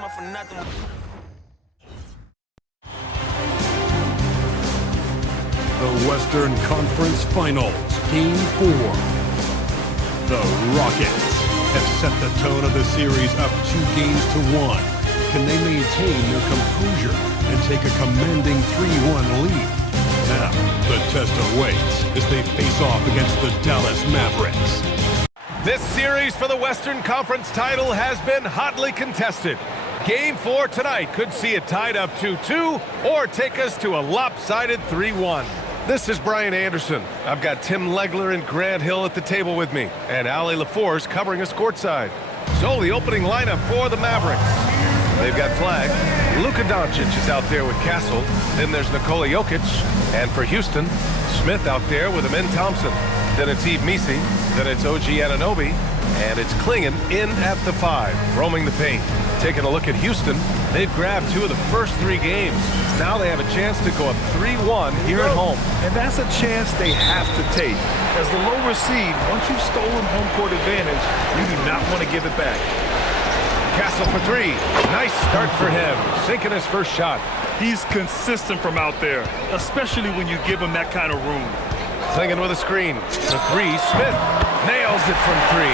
came up for nothing. The Western Conference Finals, Game 4. The Rockets have set the tone of the series up 2-1. Can they maintain their composure and take a commanding 3-1 lead? Now, the test awaits as they face off against the Dallas Mavericks. This series for the Western Conference title has been hotly contested. Game 4 tonight could see it tied up 2-2 or take us to a lopsided 3-1. This is Brian Anderson. I've got Tim Legler and Grant Hill at the table with me, and Ali LaForce covering us courtside. So the opening lineup for the Mavericks. They've got Flag. Luka Doncic is out there with Castle. Then there's Nikola Jokic. And for Houston, Smith out there with Amin Thompson. Then it's Yves Missi. Then it's OG Anunoby. And it's Klingon in at the 5, roaming the paint. Taking a look at Houston, they've grabbed 2 of the first 3 games. Now they have a chance to go up 3-1 here at home. And that's a chance they have to take. As the lower seed, once you've stolen home court advantage, you do not want to give it back. Castle for 3. Nice start for him, sinking his first shot. He's consistent from out there, especially when you give him that kind of room. Klingon with a screen. The 3, Smith nails it from 3.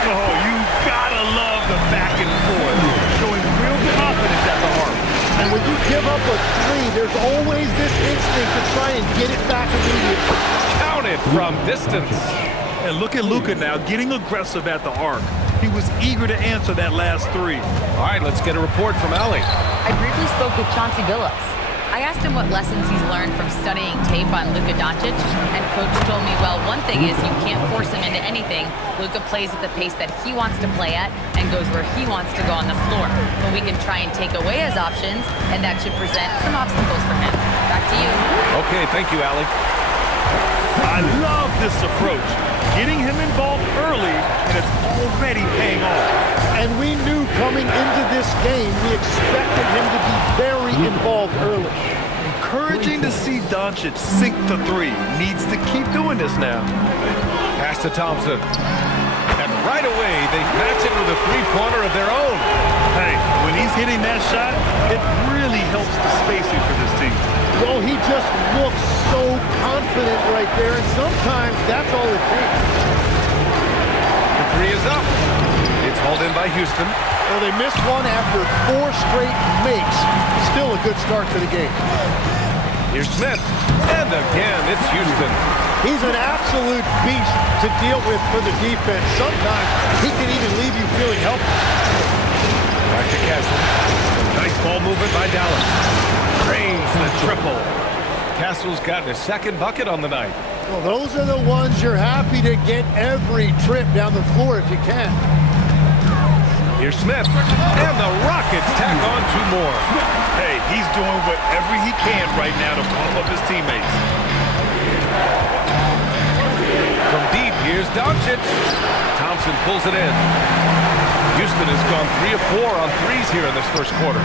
Oh, you gotta love the back and forth, showing real confidence at the arc. And when you give up a 3, there's always this instinct to try and get it back immediately. Counted from distance. And look at Luka now, getting aggressive at the arc. He was eager to answer that last 3. All right, let's get a report from Ali. I briefly spoke with Chauncey Billups. I asked him what lessons he's learned from studying tape on Luka Doncic, and Coach told me, well, one thing is you can't force him into anything. Luka plays at the pace that he wants to play at and goes where he wants to go on the floor. But we can try and take away his options, and that should present some obstacles for him. Back to you. Okay, thank you, Ali. I love this approach. Getting him involved early, and it's already paying off. And we knew coming into this game, we expected him to be very involved early. Encouraging to see Doncic sink the 3. Needs to keep doing this now. Pass to Thompson. And right away, they match it with a 3-pointer of their own. Hey, when he's hitting that shot, it really helps the spacing for this team. Well, he just looks so confident right there, and sometimes that's all it takes. The 3 is up. It's hauled in by Houston. Well, they missed one after 4 straight makes. Still a good start to the game. Here's Smith. And again, it's Houston. He's an absolute beast to deal with for the defense. Sometimes he can even leave you feeling helpless. Back to Castle. Nice ball movement by Dallas. Drains the triple. Castle's gotten his 2nd bucket on the night. Well, those are the ones you're happy to get every trip down the floor if you can. Here's Smith. And the Rockets tack on 2 more. Hey, he's doing whatever he can right now to pump up his teammates. From deep, here's Doncic. Thompson pulls it in. Houston has gone 3 of 4 on 3s here in this first quarter.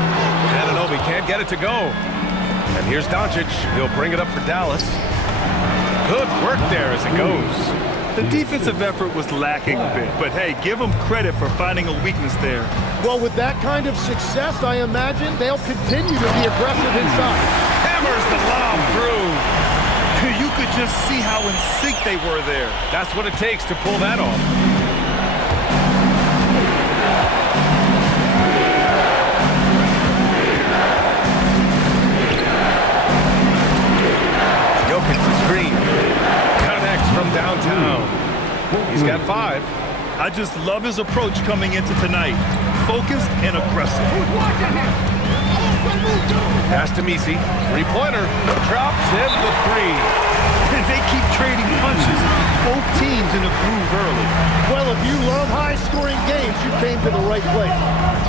Anunoby can't get it to go. And here's Doncic. He'll bring it up for Dallas. Good work there as it goes. The defensive effort was lacking a bit, but hey, give them credit for finding a weakness there. Well, with that kind of success, I imagine they'll continue to be aggressive inside. Hammers the lob through. You could just see how in sync they were there. That's what it takes to pull that off. Jokic's screen. Connects from downtown. He's got 5. I just love his approach coming into tonight. Focused and aggressive. Pass to Missi. 3-pointer. Drops in the 3. They keep trading punches. Both teams in a groove early. Well, if you love high-scoring games, you came to the right place.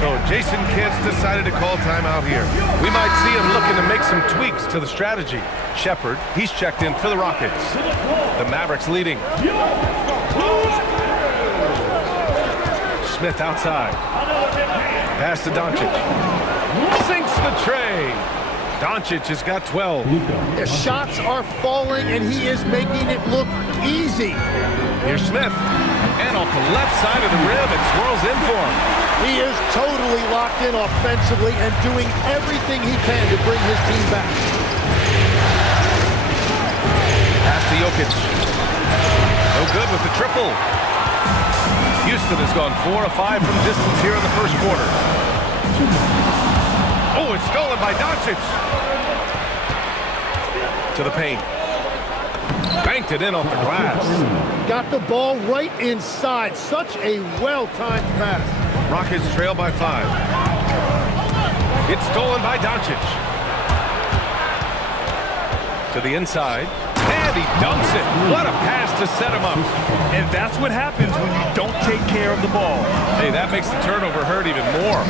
So Jason Kidd's decided to call timeout here. We might see him looking to make some tweaks to the strategy. Shepard, he's checked in for the Rockets. The Mavericks leading. Smith outside. Pass to Doncic. Sinks the tray. Doncic has got 12. The shots are falling, and he is making it look easy. Here's Smith. And off the left side of the rim, it swirls in for him. He is totally locked in offensively and doing everything he can to bring his team back. Pass to Jokic. No good with the triple. Houston has gone 4 of 5 from distance here in the first quarter. Oh, it's stolen by Doncic. To the paint. Banked it in off the glass. Got the ball right inside. Such a well-timed pass. Rockets trail by 5. It's stolen by Doncic. To the inside. And he dunks it. What a pass to set him up. And that's what happens when you don't take care of the ball. Hey, that makes the turnover hurt even more.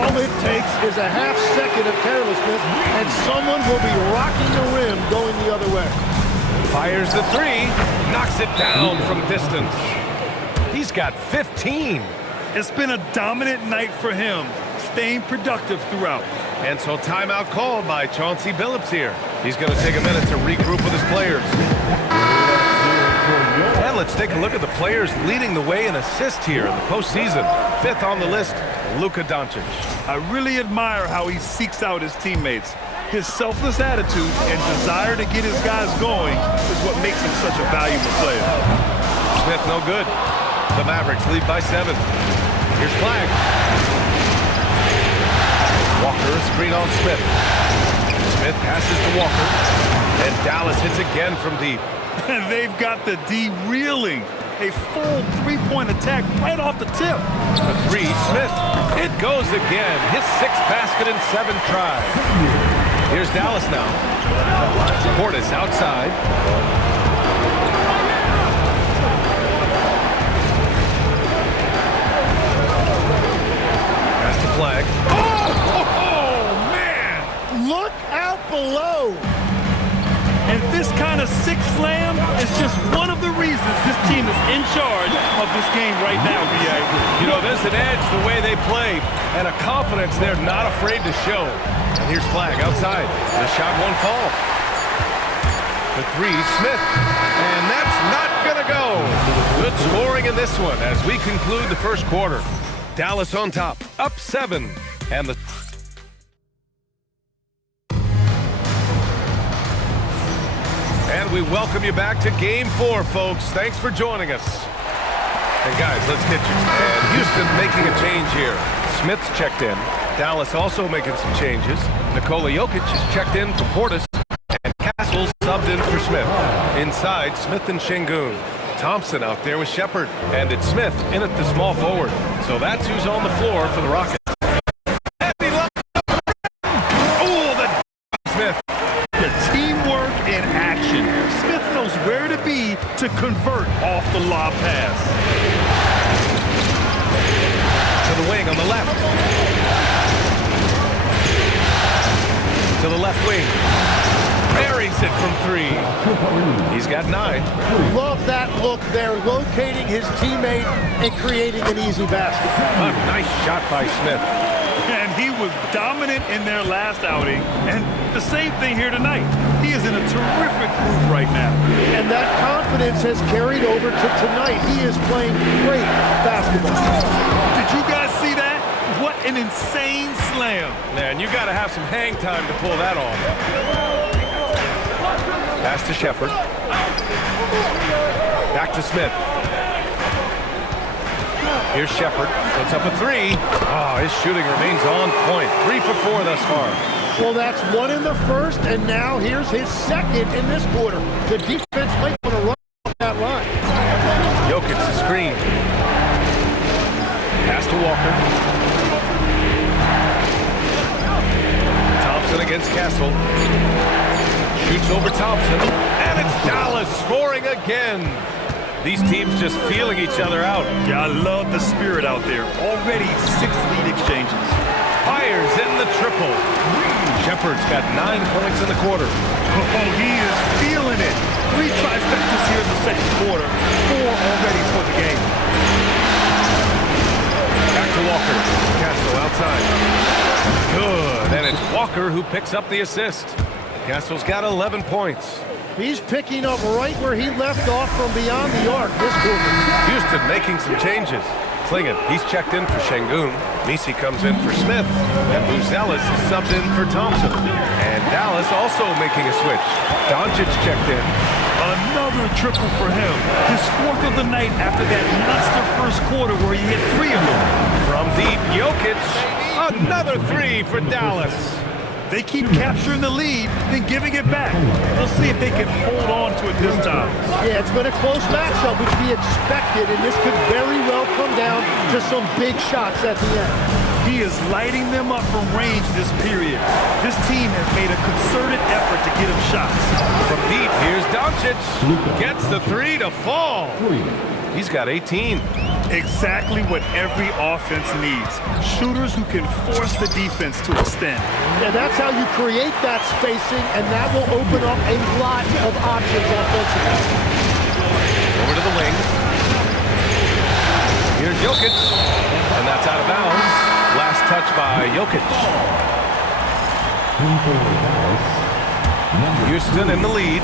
All it takes is a half second of carelessness, and someone will be rocking the rim going the other way. Fires the 3. Knocks it down from distance. He's got 15. It's been a dominant night for him, staying productive throughout. And so timeout called by Chauncey Billups here. He's going to take a minute to regroup with his players. And let's take a look at the players leading the way in assists here in the postseason. 5th on the list, Luka Doncic. I really admire how he seeks out his teammates. His selfless attitude and desire to get his guys going is what makes him such a valuable player. Smith no good. The Mavericks lead by 7. Here's Flag. Walker, screen on Smith. Smith passes to Walker. And Dallas hits again from deep. And they've got the D reeling. A full three-point attack right off the tip. The 3, Smith. It goes again. His 6th basket in 7 tries. Here's Dallas now. Portis outside. Pass to Flag. Oh, man! Look out below. And this kind of sick slam is just one of the reasons this team is in charge of this game right now, B.A. You know, there's an edge the way they play and a confidence they're not afraid to show. And here's Flag outside. The shot won't fall. The 3, Smith. And that's not going to go. Good scoring in this one as we conclude the first quarter. Dallas on top, up 7. And the And we welcome you back to Game 4, folks. Thanks for joining us. And guys, let's get you. And Houston making a change here. Smith's checked in. Dallas also making some changes. Nikola Jokic is checked in for Portis. And Castle subbed in for Smith. Inside, Smith and Şengün. Thompson out there with Shepherd. And it's Smith in at the small forward. So that's who's on the floor for the Rockets. Oh, the Smith. The teamwork in action. Smith knows where to be to convert off the lob pass. To the wing on the left. To the left wing. Buries it from 3. He's got 9. Love that look there, locating his teammate and creating an easy basket. A nice shot by Smith. And he was dominant in their last outing. And the same thing here tonight. He is in a terrific groove right now. And that confidence has carried over to tonight. He is playing great basketball. Did you guys see that? What an insane slam. Man, you got to have some hang time to pull that off. Pass to Shepherd. Back to Smith. Here's Shepherd. Puts up a 3. Oh, his shooting remains on point. 3 for 4 thus far. Well, that's 1 in the first, and now here's his 2nd in this quarter. The defense might want to run off that line. Jokic the screen. Pass to Walker. Thompson against Castle. Shoots over Thompson. And it's Dallas scoring again. These teams just feeling each other out. Yeah, I love the spirit out there. Already 6 lead exchanges. Fires in the triple. Shepherd's got 9 points in the quarter. Oh, he is feeling it. 3 trifectas here in the second quarter. 4 already for the game. Back to Walker. Castle outside. Good. And it's Walker who picks up the assist. Castle's got 11 points. He's picking up right where he left off from beyond the arc this quarter. Houston making some changes. Klingon, he's checked in for Şengün. Misi comes in for Smith. And Buzelis is subbed in for Thompson. And Dallas also making a switch. Doncic checked in. Another triple for him. His 4th of the night after that monster first quarter where he hit 3 of them. From deep, Jokic. Another 3 for Dallas. They keep capturing the lead, then giving it back. We'll see if they can hold on to it this time. Yeah, it's been a close matchup, which we expected, and this could very well come down to some big shots at the end. He is lighting them up from range this period. This team has made a concerted effort to get him shots. From deep, here's Doncic. Gets the 3 to fall. He's got 18. Exactly what every offense needs. Shooters who can force the defense to extend. Yeah, that's how you create that spacing, and that will open up a lot of options offensively. Over to the wing. Here's Jokic. And that's out of bounds. Last touch by Jokic. Houston in the lead.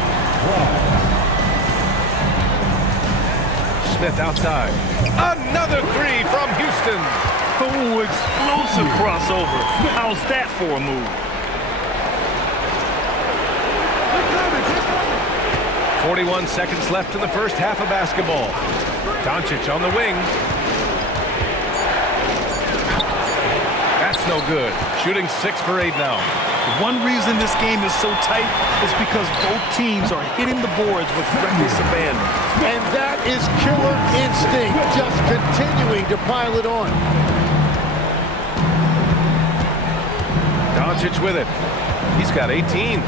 Smith outside. Another 3 from Houston. Oh, explosive crossover. How's that for a move? 41 seconds left in the first half of basketball. Doncic on the wing. That's no good. Shooting 6 for 8 now. One reason this game is so tight is because both teams are hitting the boards with reckless abandon. And that is killer instinct, just continuing to pile it on. Doncic with it. He's got 18.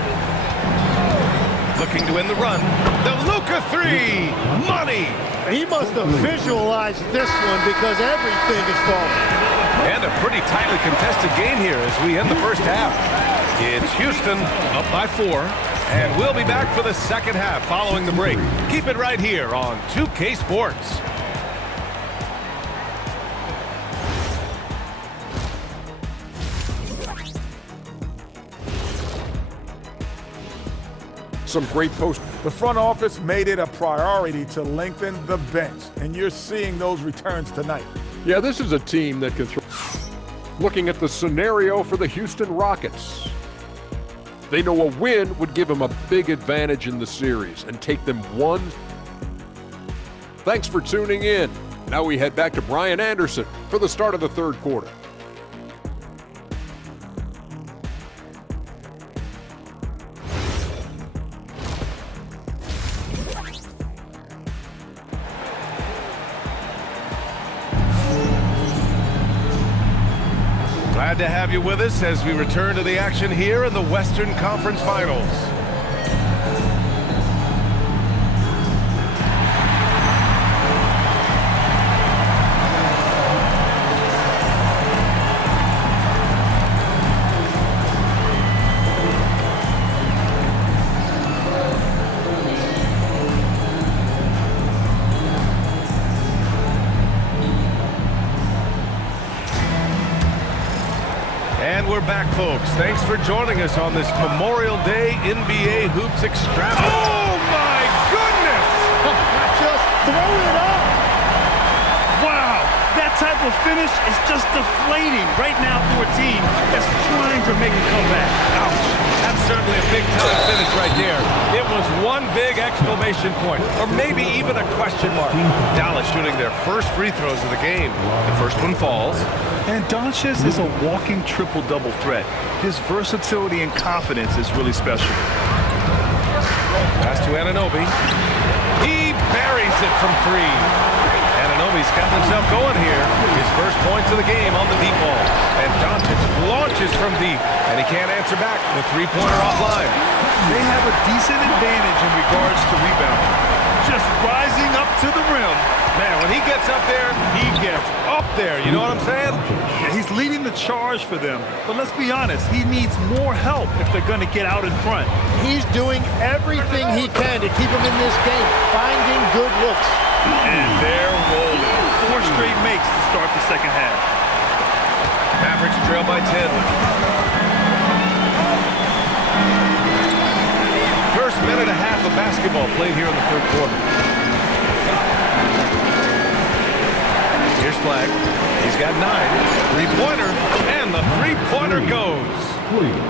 Looking to win the run. The Luka 3. Money. He must have visualized this one because everything is falling. And a pretty tightly contested game here as we end the first half. It's Houston up by 4. And we'll be back for the second half following the break. Keep it right here on 2K Sports. Some great post. The front office made it a priority to lengthen the bench, and you're seeing those returns tonight. Yeah, this is a team that can throw. Looking at the scenario for the Houston Rockets. They know a win would give them a big advantage in the series and take them 1. Thanks for tuning in. Now we head back to Brian Anderson for the start of the third quarter. Glad to have you with us as we return to the action here in the Western Conference Finals. And we're back, folks. Thanks for joining us on this Memorial Day NBA Hoops Extravaganza. Oh, my goodness! Just throw it up! Wow, that type of finish is just deflating right now for a team that's trying to make a comeback. Ouch. That's certainly a big-time finish right there. It was one big exclamation point, or maybe even a question mark. Dallas shooting their first free throws of the game. The first one falls. And Doncic is a walking triple-double threat. His versatility and confidence is really special. Pass to Anunoby. He buries it from 3. Anunoby's got himself going here. His first points of the game on the deep ball. And Doncic launches from deep. And he can't answer back. The three-pointer offline. They have a decent advantage in regards to rebounding. Just rising up to the rim. Man, when he gets up there, he gets up there. You know what I'm saying? Yeah, he's leading the charge for them. But let's be honest, he needs more help if they're going to get out in front. He's doing everything he can to keep him in this game, finding good looks. And they're rolling. 4 straight makes to start the second half. Mavericks trail by 10. First minute and a half of basketball played here in the third quarter. Here's Flag. He's got 9. Three-pointer, and the three-pointer goes.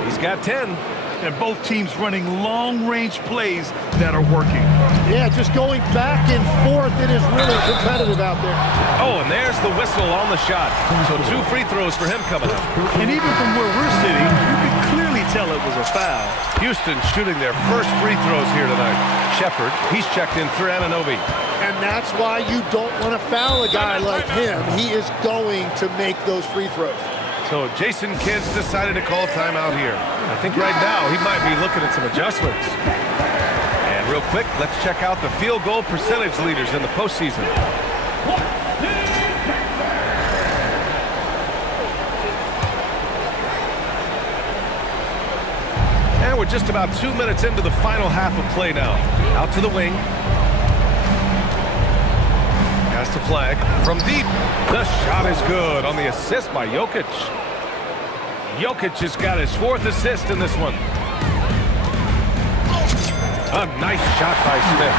He's got 10. And both teams running long-range plays that are working. Yeah, just going back and forth. It is really competitive out there. Oh, and there's the whistle on the shot. So 2 free throws for him coming up. And even from where we're sitting, you can clearly tell it was a foul. Houston shooting their first free throws here tonight. Shepard, he's checked in for Anunoby. And that's why you don't want to foul a guy like him. He is going to make those free throws. So Jason Kidd's decided to call timeout here. I think right now he might be looking at some adjustments. And real quick, let's check out the field goal percentage leaders in the postseason. And we're just about 2 minutes into the final half of play now. Out to the wing. Pass to Flag from deep. The shot is good on the assist by Jokic. Jokic has got his 4th assist in this one. A nice shot by Smith.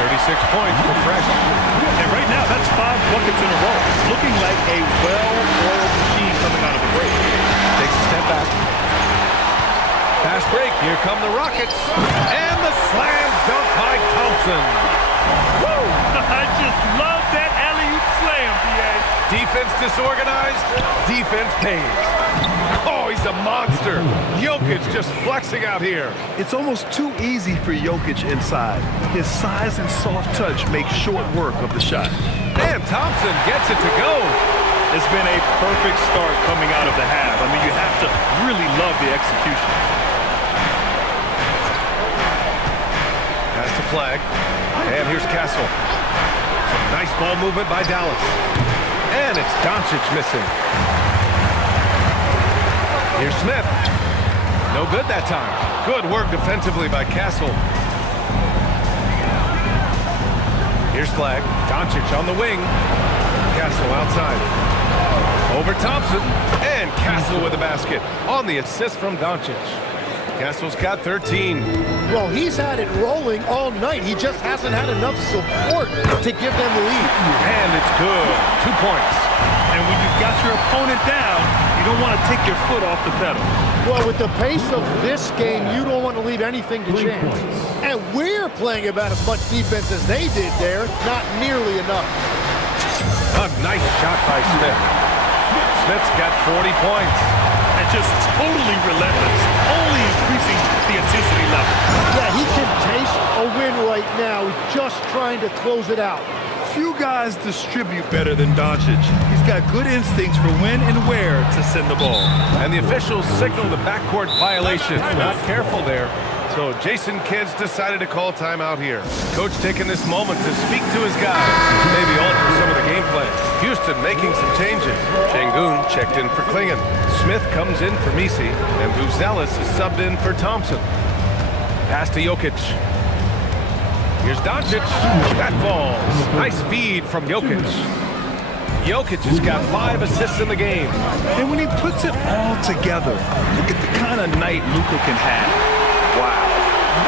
36 points for Fresh. And right now, that's 5 buckets in a row. Looking like a well-oiled machine coming out of the break. Takes a step back. Fast break. Here come the Rockets. And the slam dunk by Thompson. Woo! I just love that alley-oop slam, B.A. Defense disorganized. Defense pays. Oh, he's a monster. Jokic just flexing out here. It's almost too easy for Jokic inside. His size and soft touch make short work of the shot. And Thompson gets it to go. It's been a perfect start coming out of the half. I mean, you have to really love the execution. Pass to Flag. And here's Castle. Some nice ball movement by Dallas. And it's Doncic missing. Here's Smith. No good that time. Good work defensively by Castle. Here's Flag. Doncic on the wing. Castle outside. Over Thompson. And Castle with the basket. On the assist from Doncic. Castle's got 13. Well, he's had it rolling all night. He just hasn't had enough support to give them the lead. And it's good. 2 points. And when you've got your opponent down, you don't want to take your foot off the pedal. Well, with the pace of this game, you don't want to leave anything to chance. And we're playing about as much defense as they did there. Not nearly enough. A nice shot by Smith. Smith's got 40 points. And just totally relentless, only increasing the intensity level. Yeah, he can taste a win right now, just trying to close it out. Few guys distribute better than Doncic. He's got good instincts for when and where to send the ball. And the officials signal the backcourt violation. Not careful there. So Jason Kidd's decided to call timeout here. Coach taking this moment to speak to his guys, maybe alter some of the game plan. Houston making some changes. Şengün checked in for Klingon. Smith comes in for Misi, and Buzelis is subbed in for Thompson. Pass to Jokic. Here's Doncic. That falls. Nice feed from Jokic. Jokic has got 5 assists in the game. And when he puts it all together, look at the kind of night Luka can have. Wow.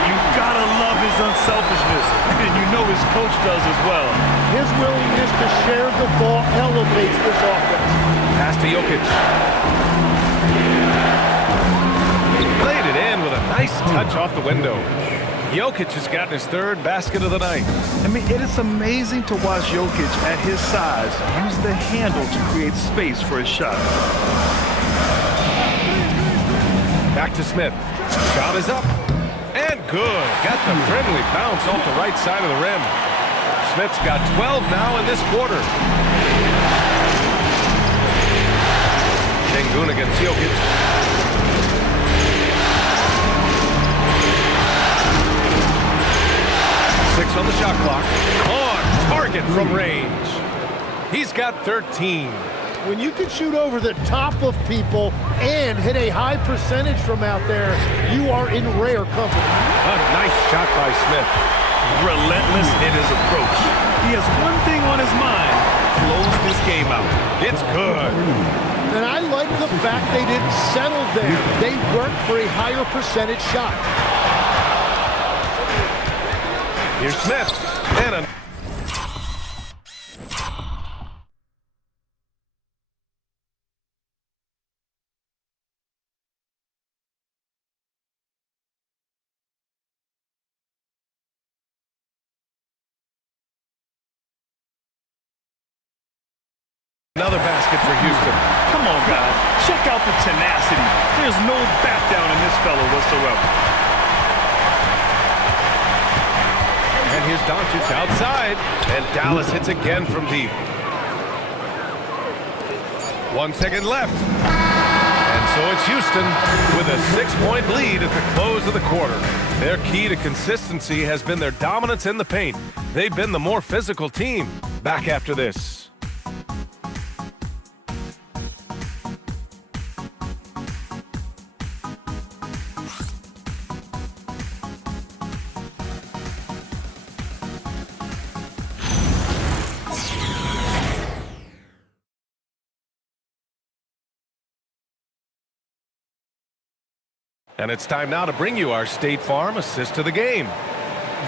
You gotta love his unselfishness, and you know his coach does as well. His willingness to share the ball elevates this offense. Pass to Jokic. Played it in with a nice touch off the window. Jokic has gotten his 3rd basket of the night. I mean, it is amazing to watch Jokic at his size use the handle to create space for his shot. Back to Smith. Shot is up. And good. Got the friendly bounce off the right side of the rim. Smith's got 12 now in this quarter. Şengün against Jokic. Six on the shot clock. On target from range. He's got 13. When you can shoot over the top of people and hit a high percentage from out there, you are in rare company. A nice shot by Smith. Relentless in his approach. He has one thing on his mind: close this game out. It's good. And I like the fact they didn't settle there. They worked for a higher percentage shot. Here's Smith. And another basket for Houston. Come on, guys. Check out the tenacity. There's no back down in this fellow whatsoever. And here's Doncic outside. And Dallas hits again from deep. 1 second left. And so it's Houston with a 6-point lead at the close of the quarter. Their key to consistency has been their dominance in the paint. They've been the more physical team. Back after this. And it's time now to bring you our State Farm assist of the game.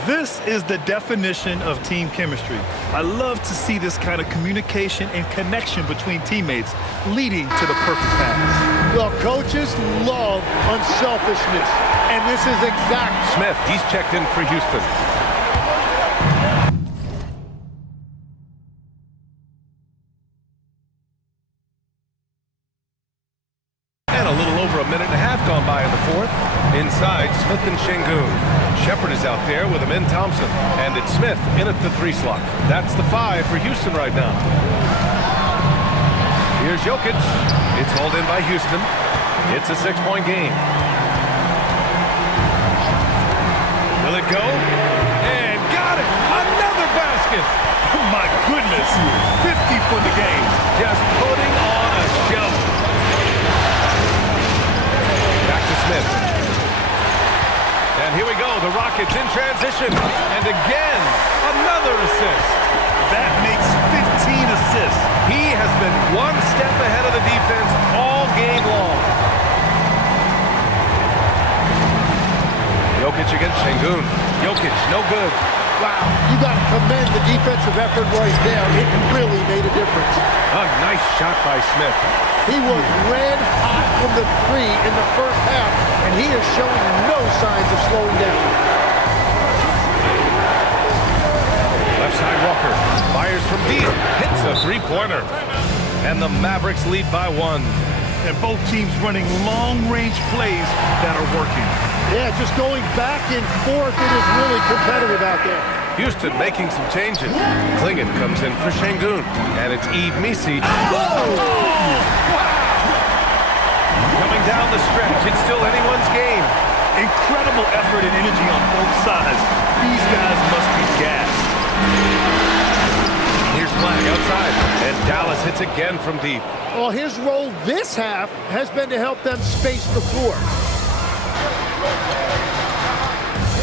This is the definition of team chemistry. I love to see this kind of communication and connection between teammates leading to the perfect pass. Well, coaches love unselfishness, and this is exact. Smith, he's checked in for Houston. And a little over a minute and a half gone by in the fourth. Inside, Smith and Şengün. Shepard is out there with Amin Thompson. And it's Smith in at the 3 slot. That's the 5 for Houston right now. Here's Jokic. It's hauled in by Houston. It's a 6-point game. Will it go? And got it! Another basket! My goodness, 50 for the game. Just putting on a show. Back to Smith. And here we go, the Rockets in transition. And again, another assist. That makes 15 assists. He has been one step ahead of the defense all game long. Jokic against Şengün. Jokic, no good. Wow, you got to commend the defensive effort right there. It really made a difference. A nice shot by Smith. He was red hot from the 3 in the first half, and he is showing no signs of slowing down. Left side Walker fires from deep, hits a 3-pointer. And the Mavericks lead by 1. And both teams running long-range plays that are working. Yeah, just going back and forth, it is really competitive out there. Houston making some changes. Klingon comes in for Şengün, and it's Yves Missi. Coming down the stretch, it's still anyone's game. Incredible effort and energy on both sides. These guys must be gassed. Here's Flag outside, and Dallas hits again from deep. Well, his role this half has been to help them space the floor.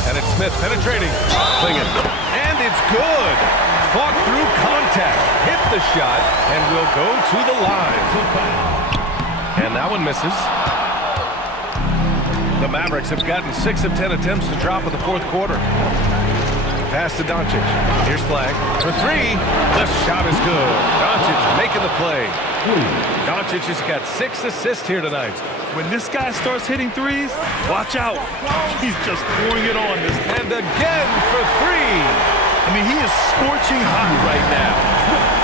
And it's Smith penetrating. Klingon. And it's good. Fought through contact. Hit the shot. And will go to the line. And that one misses. The Mavericks have gotten 6 of 10 attempts to drop in the fourth quarter. Pass to Doncic. Here's Flag for 3. The shot is good. Doncic making the play. Doncic has got 6 assists here tonight. When this guy starts hitting threes, watch out. He's just pouring it on this. And again for 3. I mean, he is scorching hot right now.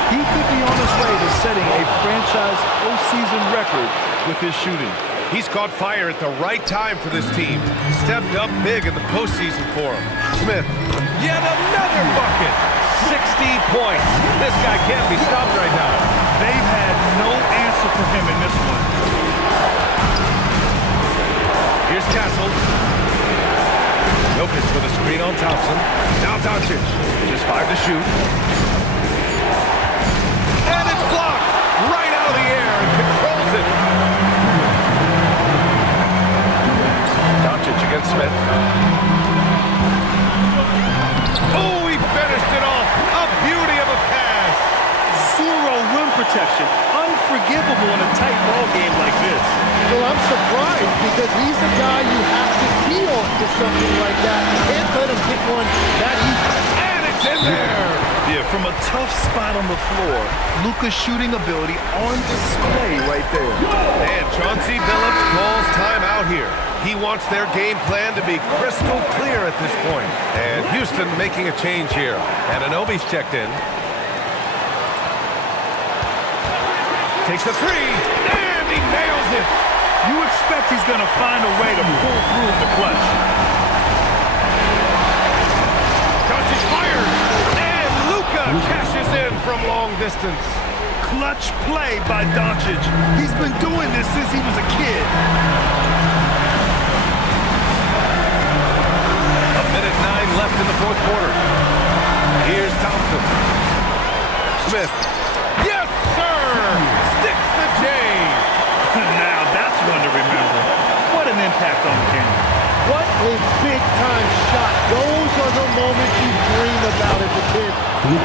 He could be on his way to setting a franchise postseason record with his shooting. He's caught fire at the right time for this team. Stepped up big in the postseason for him. Smith, yet another bucket. 60 points. This guy can't be stopped right now. They've had no answer for him in this one. Here's Castle. Jokic with a screen on Thompson. Now Doncic. Just 5 to shoot. And it's blocked. Right out of the air and controls it. Doncic against Smith. Oh, he finished it off. A beauty of a pass. Zero rim protection. Unforgivable in a tight ball game like this. Well, I'm surprised because he's the guy you have to key on for something like that. You can't let him hit one that easy. there. Yeah, from a tough spot on the floor, Luka's shooting ability on display right there. And Chauncey Billups calls timeout here. He wants their game plan to be crystal clear at this point. And Houston making a change here. And Anunoby's checked in. Takes the three, and he nails it. You expect he's going to find a way to pull through in the clutch. Doncic fires, and Luka cashes in from long distance. Clutch play by Doncic. He's been doing this since he was a kid. A minute 9 left in the fourth quarter. Here's Thompson. Smith. Yes, sir! Sticks the J. Now that's one to remember. What an impact on the game. What a big-time shot. Those are the moments you dream about as a kid.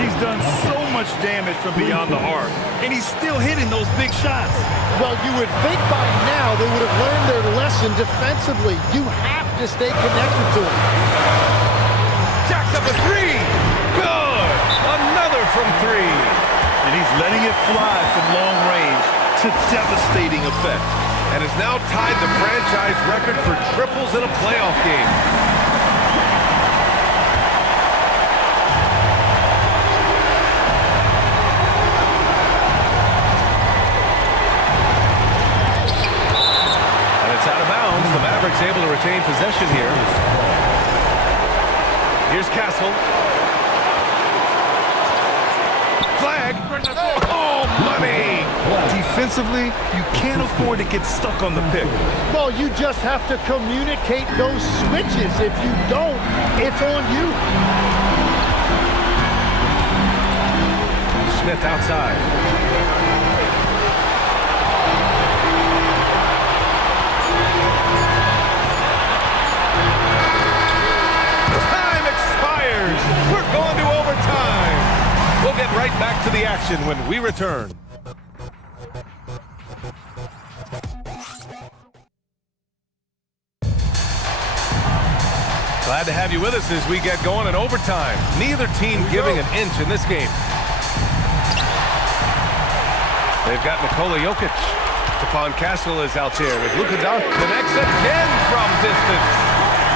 He's done so much damage from beyond the arc, and he's still hitting those big shots. Well, you would think by now they would have learned their lesson defensively. You have to stay connected to him. Jacks up a three. Good. Another from three. And he's letting it fly from long range to devastating effect. And has now tied the franchise record for triples in a playoff game. And it's out of bounds. The Mavericks able to retain possession here. Here's Castle. Flag. Oh, money. Defensively, you can't afford to get stuck on the pick. Well, you just have to communicate those switches. If you don't, it's on you. Smith outside. Time expires. We're going to overtime. We'll get right back to the action when we return. Glad to have you with us as we get going in overtime. Neither team giving an inch in this game. They've got Nikola Jokic. Stephon Castle is out there with Luka Doncic. Connects again from distance.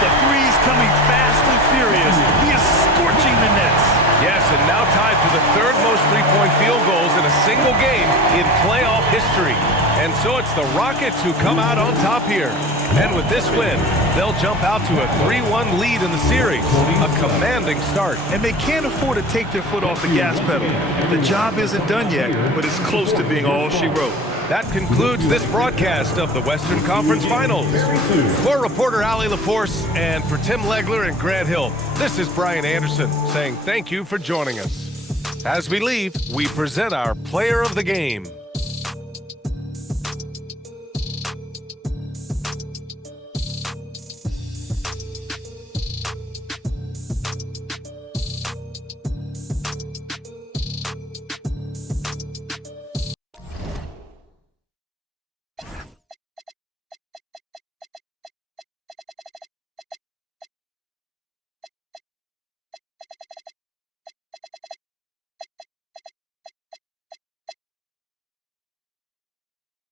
The three's coming fast and furious. He is scorching the nets. Yes, and now tied for the third most three-point field goals in a single game in playoff history. And so it's the Rockets who come out on top here. And with this win, they'll jump out to a 3-1 lead in the series. A commanding start. And they can't afford to take their foot off the gas pedal. The job isn't done yet, but it's close to being all she wrote. That concludes this broadcast of the Western Conference Finals. For reporter Allie LaForce and for Tim Legler and Grant Hill, this is Brian Anderson saying thank you for joining us. As we leave, we present our player of the game.